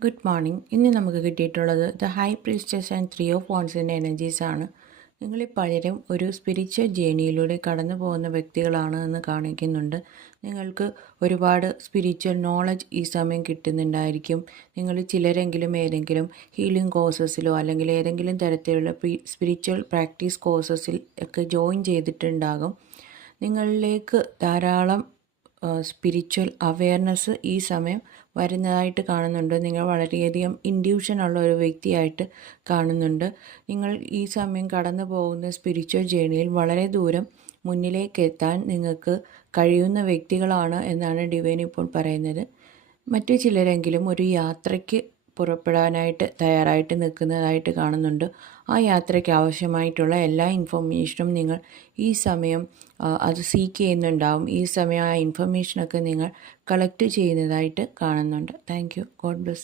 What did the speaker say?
Good morning. ഇന്ന് നമുക്ക് കിട്ടിയിട്ടുള്ളത് the high priestess and three of വാൺസിൻ്റെ എനർജീസാണ്. നിങ്ങളിൽ പലരും ഒരു സ്പിരിച്വൽ ജേണിയിലൂടെ കടന്നു പോകുന്ന വ്യക്തികളാണ് എന്ന് കാണിക്കുന്നുണ്ട്. നിങ്ങൾക്ക് ഒരുപാട് സ്പിരിച്വൽ നോളജ് ഈ സമയം കിട്ടുന്നുണ്ടായിരിക്കും. നിങ്ങൾ ചിലരെങ്കിലും ഏതെങ്കിലും ഹീലിംഗ് കോഴ്സസിലോ അല്ലെങ്കിൽ ഏതെങ്കിലും തരത്തിലുള്ള സ്പിരിച്വൽ പ്രാക്ടീസ് കോഴ്സസിൽ ഒക്കെ ജോയിൻ ചെയ്തിട്ടുണ്ടാകും. നിങ്ങളിലേക്ക് ധാരാളം സ്പിരിച്വൽ അവെയർനെസ് ഈ സമയം വരുന്നതായിട്ട് കാണുന്നുണ്ട്. നിങ്ങൾ വളരെയധികം ഇൻഡ്യൂഷനുള്ള ഒരു വ്യക്തിയായിട്ട് കാണുന്നുണ്ട്. നിങ്ങൾ ഈ സമയം കടന്നു പോകുന്ന സ്പിരിച്വൽ ജേണിയിൽ വളരെ ദൂരം മുന്നിലേക്ക് എത്താൻ നിങ്ങൾക്ക് കഴിയുന്ന വ്യക്തികളാണ് എന്നാണ് ഡിവൈൻ ഇപ്പോൾ പറയുന്നത്. മറ്റു ചിലരെങ്കിലും ഒരു യാത്രയ്ക്ക് പുറപ്പെടാനായിട്ട് തയ്യാറായിട്ട് നിൽക്കുന്നതായിട്ട് കാണുന്നുണ്ട്. ആ യാത്രയ്ക്ക് ആവശ്യമായിട്ടുള്ള എല്ലാ ഇൻഫർമേഷനും നിങ്ങൾ ഈ സമയം അത് സീക്ക് ചെയ്യുന്നുണ്ടാവും. ഈ സമയം ആ ഇൻഫർമേഷനൊക്കെ നിങ്ങൾ കളക്ട് ചെയ്യുന്നതായിട്ട് കാണുന്നുണ്ട്. Thank you. God bless.